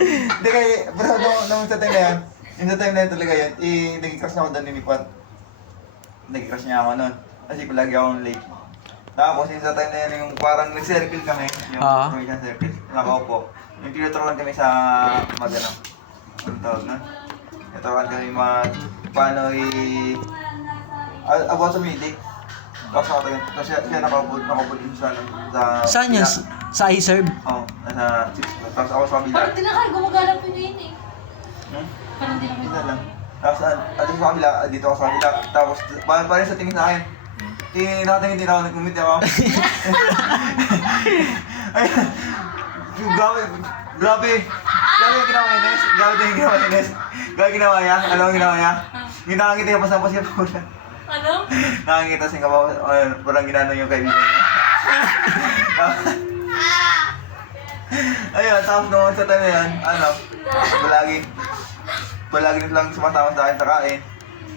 Hindi kaya, pero nung sa time na yan, yung sa time na yan talaga yan, naging crush na ako doon ni Nipat. Naging crush niya ako noon. Kasi palagi akong late. Tapos yung sa time na yan, yung parang nag-circle kami, yung formation circle, nakaupo. Yung tinuturuan kami sa magano. Anong tawag na? Tinuturuan kami paano about sa music. Tapos ako tayo, tapos siya nakaupo din sa Saan yun? Sa iServe? Oo, nasa 6. Tapos ako sa kabila. Parang di na kayo gumagalang po yun eh. Parang di na kayo. Isa lang. Tapos alis sa kabila, dito ako sa kabila. Tapos pa rin sa tingin sa akin. Nakatingin din ako, nagkumiti ako. Ayun. Grabe yung ginawa ni Ines. Grabe yung ginawa niya. Alam mo yung ginawa niya? Ginakangiti niya pasampas niya po siya. Ano? Nakangita siya kabaw, parang ginano yung kaibigan niya. Ayun, tapos nung sa time na yan, palagi na lang sumasama sa akin sa kain.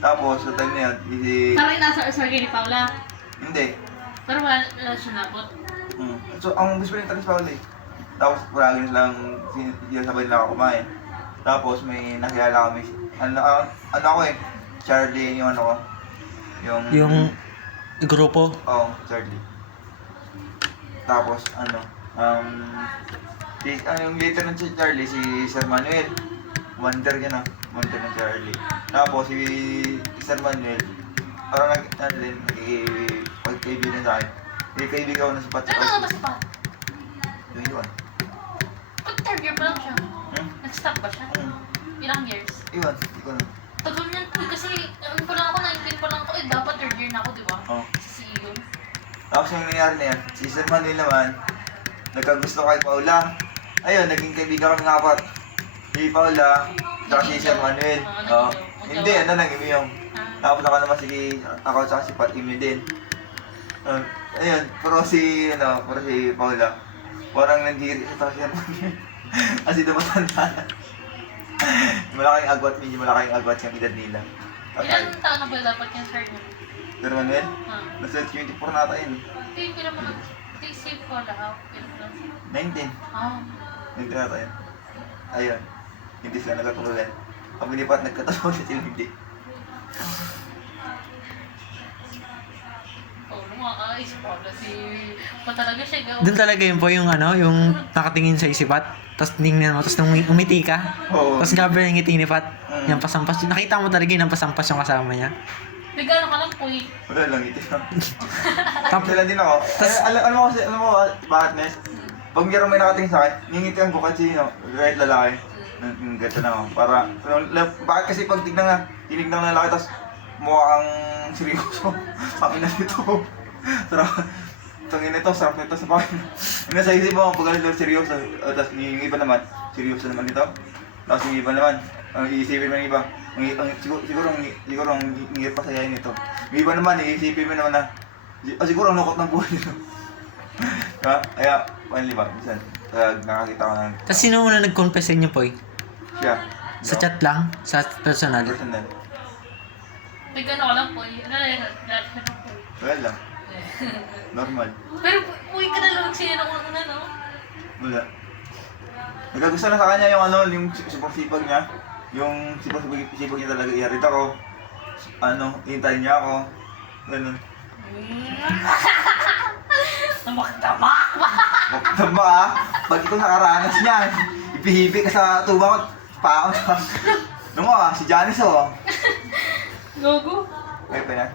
Tapos sa time na yan, Parang nasa Sargay ni Paula. hindi. Pero wala siya napot. So, ang gusto niya talis Paul eh. Tapos palagi na lang sinasabay nila ako kumain. Tapos may nakilala kami, ano ako eh, Charlie yung ano ko. Yung grupo? Oo, Charlie. Tapos yung later na si Charlie, si Sir Manuel. Wonder yan Wonder na Charlie. Tapos si Sir Manuel, parang nagkikipagkaibigan sa akin. Kaibigan ako na si Pat. Ano nga ba si Pat? Yung iwan. Pag-third year pa lang siya. Nag-stop ba siya? Ilang years? Iwan, hindi ko na. Tagal niyan kasi ano pa lang ako, 19 pa lang ako dapat third year na ako, di ba? Oo. Si Igon. Tapos yung nangyari na yan, si Sir Manuel naman, nagkagusto kay Paula. Ayun, naging kaibigan kami ng apat. Si Paula, tsaka si Sir Manuel. Oo. Hindi, yung. Tapos ako naman ako tsaka si Pat Imi din. Ayun, pero si Paula, parang nanggiri sa Sir Manuel. Kasi dumatanda na. Medyo malaking agwat yung edad nila. Ilan taon na ba dapat yung third year? Sir Manuel, nasa 24 nata yun. Hindi, kailan mo nag-save ko lahat. 19. Ah. Nagtrata yun. Ayun. Hindi sila nagkatuloyan. Kami ni Pat nagkatawa sa hindi. Oo, makakaisip ko na si... Pa talaga siya gawin. Doon talaga yun po yung yung nakatingin sa isipat. Tapos tingnan mo, tapos nung umiti ka. Oo. Tapos grabe yung ngiti ni Pat. Yung pasampas. Nakita mo talaga yung pasampas yung kasama niya. Nagano ka lang po eh. Wala lang ito. Tapos, Wala din ako. Alam mo bakit, Nes? Pag mayroong may nakatingin sa akin, ningitian ko kasi, kahit lalaki. Ganito na ako. Bakit kasi pag tinignan ng lalaki, tapos mukha kang seryoso. Sabi na nito. Tangin nito, sarap nito sa pakin. Nasa isip mo, pag ganito seryoso, tapos yung iba naman, seryoso naman nito. Tapos yung iba naman, iisipin mo ng iba. Siguro ang hirap pa sayahin nito. Yung iba naman, iisipin mo naman na, siguro ang lukot ng buhay nito. Kaya, finally ba, minsan, nakakita ko ng... tapos sino muna nag-confess sa inyo po eh? Siya. Sa chat lang? Sa personal? Personal. Nagano ka lang po eh. Wala lang. Normal. Pero uwi ka na lang siya nung una, no? Wala. Nagkagusto na sa kanya yung sipag niya. Yung sipag niya talaga. Iharit ako. Hintayin niya ako. Ganun. Tamak-tamak! Tama ka, pag ito nakaranas niyan, ipihipi ka sa tubang at paon ka. Ano mo si Janice Gogo? Kaya pa yan?